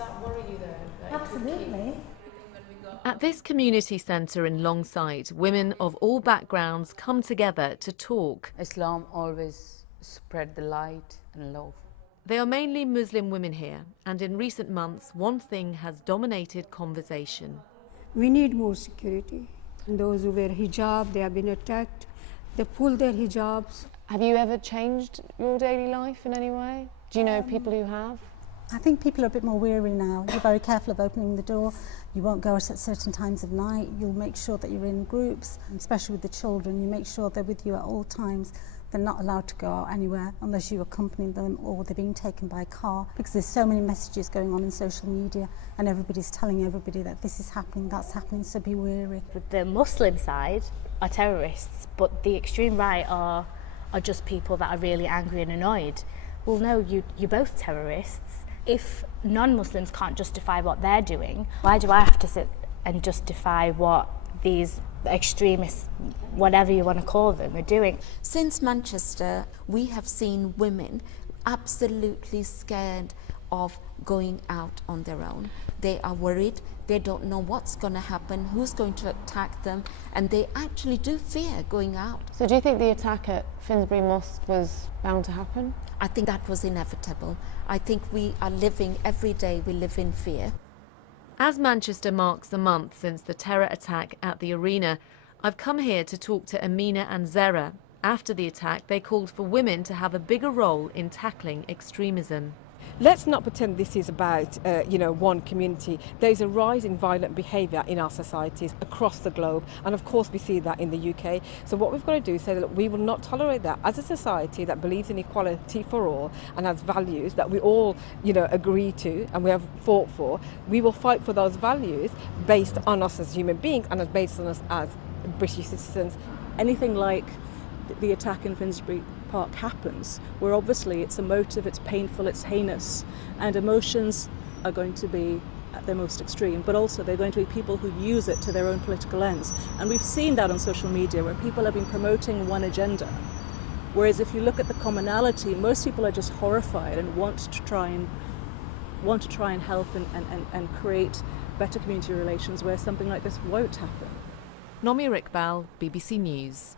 that worry you though? Absolutely. At this community centre in Longside, women of all backgrounds come together to talk. Islam always spread the light and love. They are mainly Muslim women here, and in recent months, one thing has dominated conversation. We need more security. And those who wear hijab, they have been attacked. They pull their hijabs. Have you ever changed your daily life in any way? Do you know people who have? I think people are a bit more wary now. You're very careful of opening the door. You won't go out at certain times of night. You'll make sure that you're in groups, especially with the children. You make sure they're with you at all times. They're not allowed to go out anywhere unless you accompany them or they're being taken by car, because there's so many messages going on in social media and everybody's telling everybody that this is happening, that's happening, so be wary. The Muslim side are terrorists, but the extreme right are just people that are really angry and annoyed. Well, no, you're both terrorists. If non-Muslims can't justify what they're doing, why do I have to sit and justify what these extremists, whatever you want to call them, are doing? Since Manchester, we have seen women absolutely scared of going out on their own. They are worried, they don't know what's going to happen, who's going to attack them, and they actually do fear going out. So do you think the attack at Finsbury Mosque was bound to happen? I think that was inevitable. I think we are living, every day we live in fear. As Manchester marks a month since the terror attack at the arena, I've come here to talk to Amina and Zara. After the attack, they called for women to have a bigger role in tackling extremism. Let's not pretend this is about, one community. There's a rise in violent behaviour in our societies across the globe, and of course we see that in the UK. So what we've got to do is say that we will not tolerate that. As a society that believes in equality for all and has values that we all, agree to and we have fought for, we will fight for those values based on us as human beings and based on us as British citizens. Anything like the attack in Finsbury Park happens, where obviously it's emotive, it's painful, it's heinous, and emotions are going to be at their most extreme, but also they're going to be people who use it to their own political ends. And we've seen that on social media, where people have been promoting one agenda, whereas if you look at the commonality, most people are just horrified and want to try and help and create better community relations where something like this won't happen. Nomi Iqbal, BBC News.